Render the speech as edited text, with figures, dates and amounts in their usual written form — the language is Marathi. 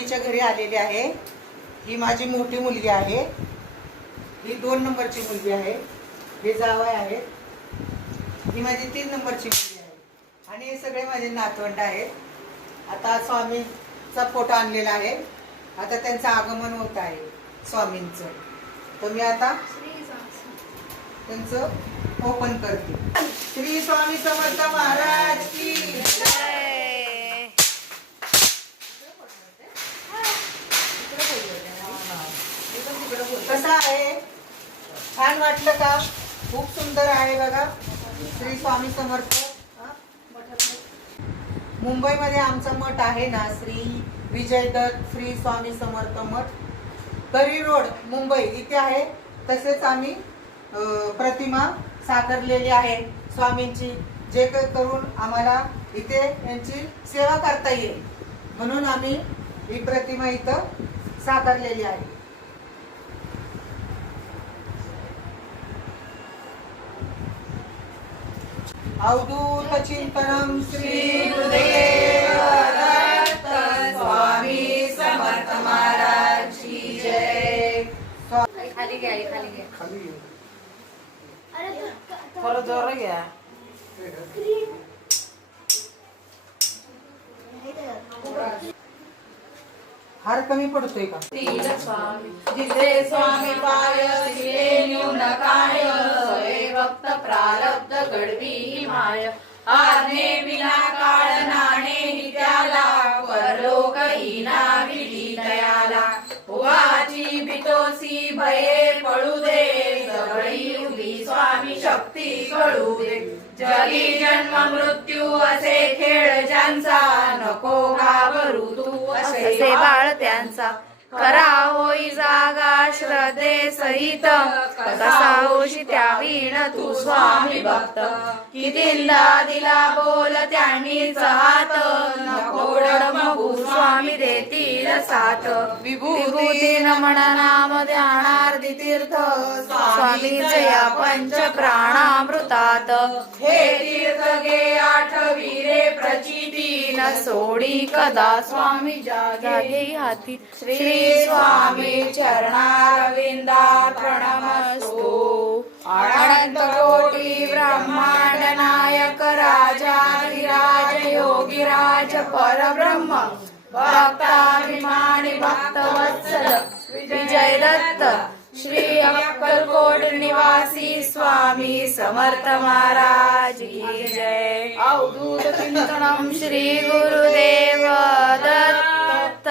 मुलीच्या घरी आलेले आहे। ही माझी मोठी मुलगी आहे, ही 2 नंबरची मुलगी आहे, हे जावई आहेत, ही माझी 3 नंबरची मुलगी आहे आणि हे सगळे माझे नातवंड आहेत। आता स्वामींचा फोटो आणलेला आहे, आता त्यांचं आगमन होत आहे स्वामींचं, तर मी आता त्यांचं ओपन करते। श्री स्वामी समर्थ महाराज की जय। कसं आहे, छान वाटलं का? खूप सुंदर आहे बघा। श्री स्वामी समर्थ मुंबईमध्ये आमचा मठ आहे ना, श्री विजय दत्त श्री स्वामी समर्थ मठ, करी रोड मुंबई इथे आहे। तसेच आम्ही प्रतिमा साकारलेली आहे स्वामींची, जे करून आम्हाला इथे यांची सेवा करता येईल म्हणून आम्ही ही प्रतिमा इथं साकारलेली आहे। अवधूत चिंतनम श्री गुरुदेव दत्त स्वामी समर्थ महाराज की जय। खाली घ्या, खाली घ्या, खाली घे, थोडं जोर घ्या। हार कमी पडतोय का? जिथे स्वामी पाय तिथे न्यून काय, सोये भक्त प्रारब्ध घडवी माय। आज्ञे विना काळ नाणे त्याला, परलोक हीना विधी दयाला। वाची बितोसी भये पळू दे, जवळी उभी स्वामी शक्ती कळू दे। जगी जन्म मृत्यू असे खेळ ज्यांचा, नको घाबरू तू असे बाळ त्यांचा। करा होई जागा श्रद्धे सहित, कसा होशी त्या वीण तू स्वामी भक्त। कितींदा दिला बोल त्यांनीच हात, नको डगमगू स्वामी देतील साथ। विभूती नमन नाम ध्यानार्धी तीर्थ, स्वामीचे या पंच प्राणामृतात। हे तीर्थ घे आठवी रे प्रचिती, न सोडी कदा स्वामी जागे हाती। श्री स्वामी चरणारविंदार्पणमस्तु। अनंत कोटी ब्रह्मांड नायक राजाधिराज योगीराज परब्रह्म, भक्ताभिमानी भक्तवत्सल विजय दत्त श्री अक्कलकोट निवासी स्वामी समर्थ महाराज की जय। अवधूत चिंतनम श्री गुरुदेव दत्त।